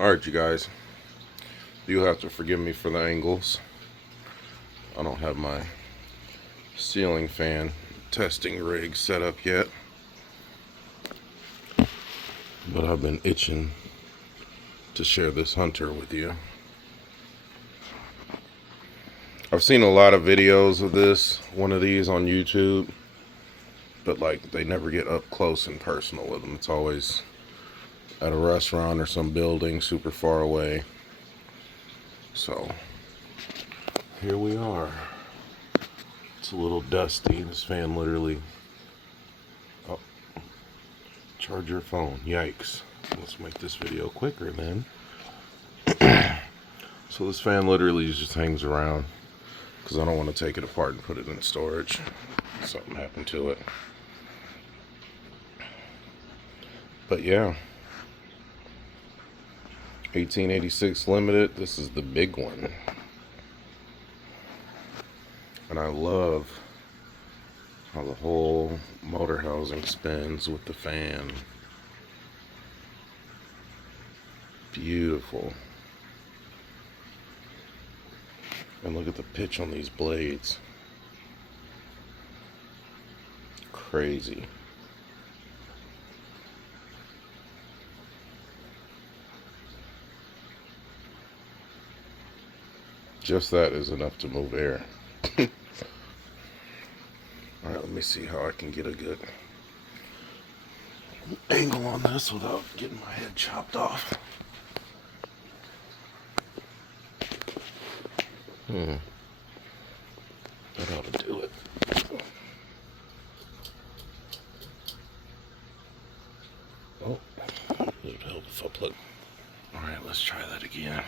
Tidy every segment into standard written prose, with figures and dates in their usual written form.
Alright, you guys, you'll have to forgive me for the angles. I don't have my ceiling fan testing rig set up yet, but I've been itching to share this hunter with you. I've seen a lot of videos of one of these on YouTube, but like they never get up close and personal with them. It's always at a restaurant or some building super far away. So here we are. It's a little dusty. This fan literally... Oh, charge your phone. Yikes. Let's make this video quicker then. So this fan literally just hangs around because I don't want to take it apart and put it in storage. Something happened to it. But yeah, 1886 Limited. This is the big one. And I love how the whole motor housing spins with the fan. Beautiful. And look at the pitch on these blades. Crazy. Just that is enough to move air. Alright, let me see how I can get a good angle on this without getting my head chopped off. That ought to do it. Oh, it would help if I plug. Alright, let's try that again.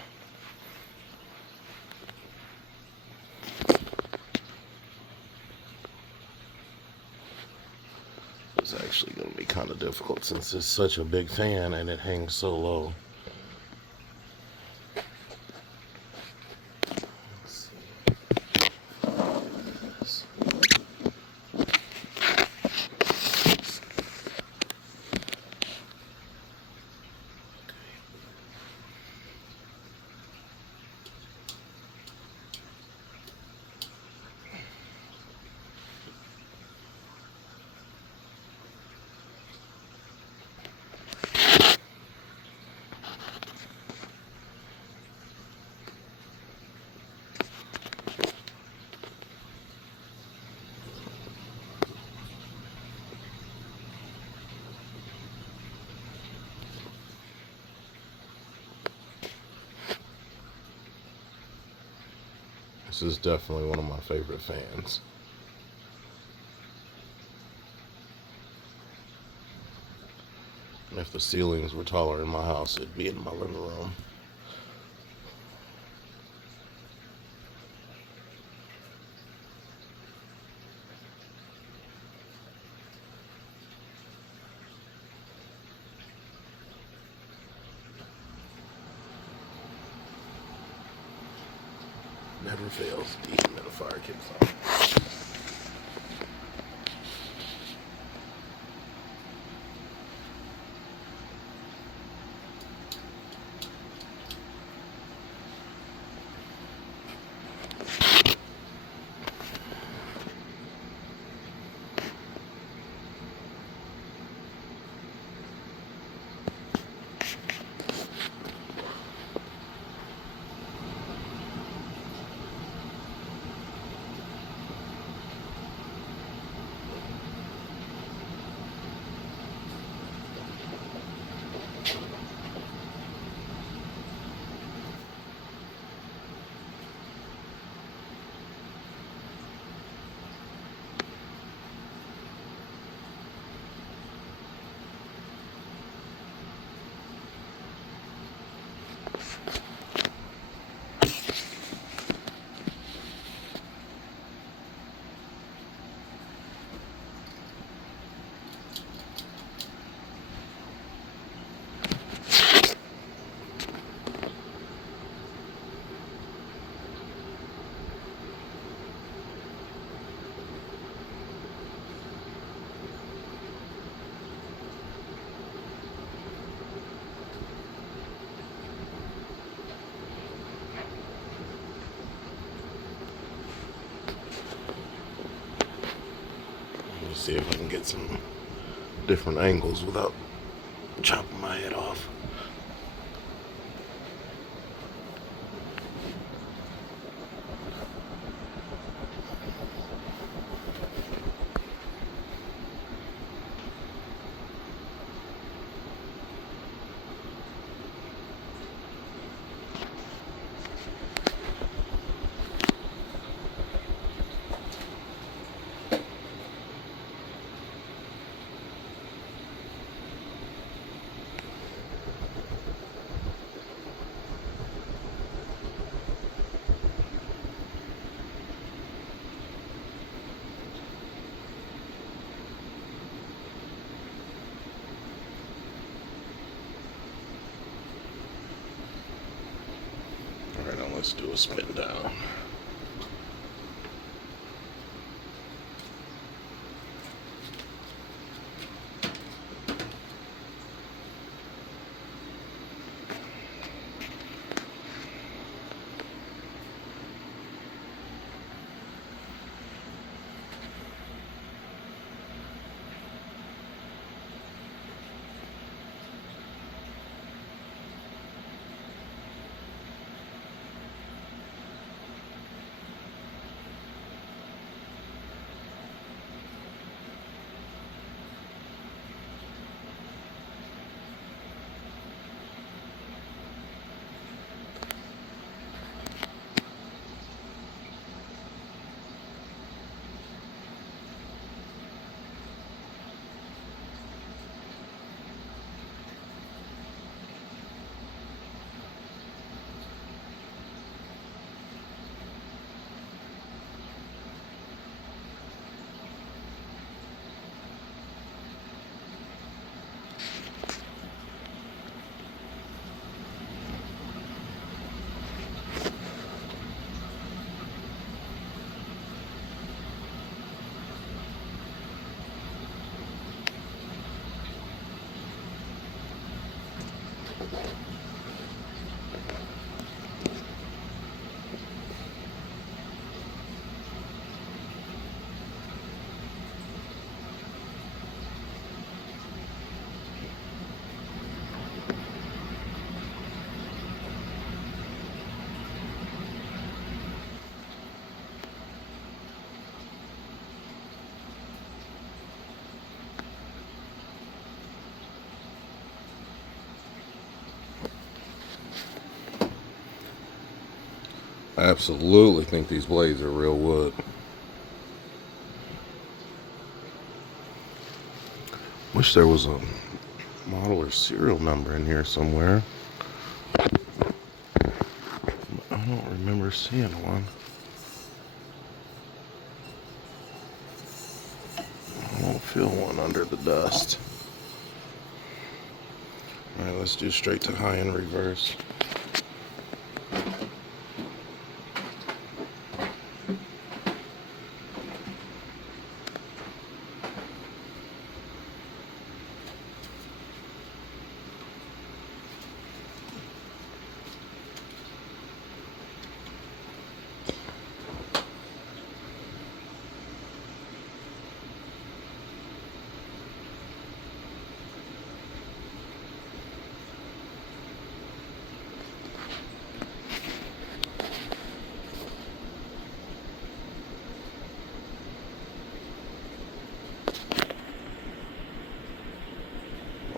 It's actually going to be kind of difficult since it's such a big fan and it hangs so low. This is definitely one of my favorite fans. If the ceilings were taller in my house, it'd be in my living room. Never fails, dehumidifier kicks on. See if I can get some different angles without chopping my head off. Alright, now let's do a spin down. I absolutely think these blades are real wood. Wish there was a model or serial number in here somewhere. I don't remember seeing one. I don't feel one under the dust. Alright, let's do straight to high and reverse.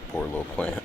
Poor little plant.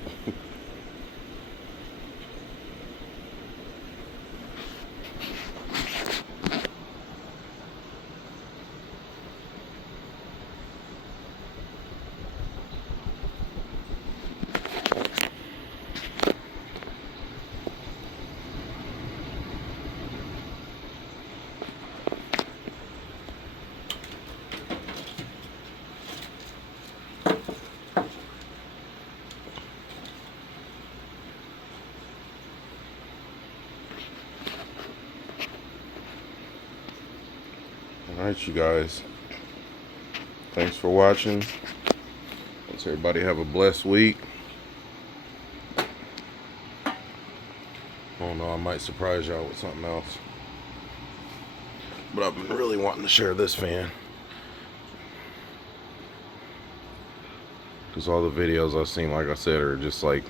Alright, you guys. Thanks for watching. Let's everybody have a blessed week. Oh no, I might surprise y'all with something else. But I've been really wanting to share this fan. Because all the videos I've seen, like I said, are just like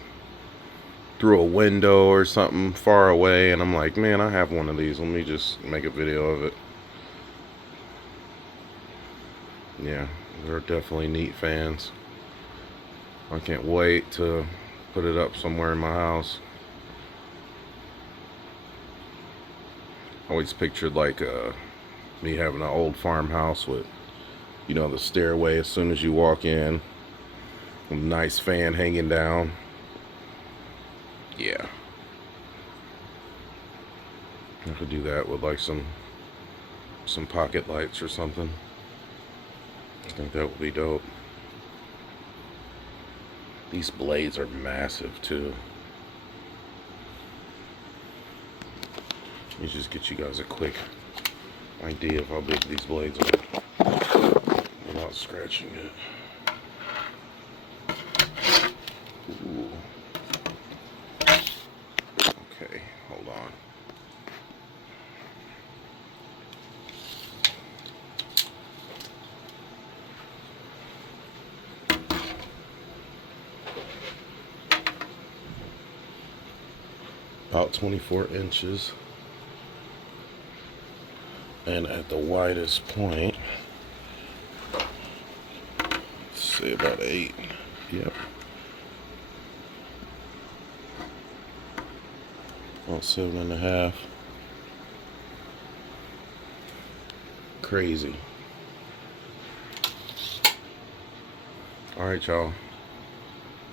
through a window or something far away, and I'm like, man, I have one of these. Let me just make a video of it. Yeah, they're definitely neat fans. I can't wait to put it up somewhere in my house. I always pictured like me having an old farmhouse with, you know, the stairway as soon as you walk in, a nice fan hanging down. Yeah, I could do that with like some pocket lights or something. I think that would be dope. These blades are massive too. Let me just get you guys a quick idea of how big these blades are without scratching it. Ooh. Okay, hold on. About 24 inches. And at the widest point, let's say about 8. Yep. About 7.5. Crazy. Alright, y'all.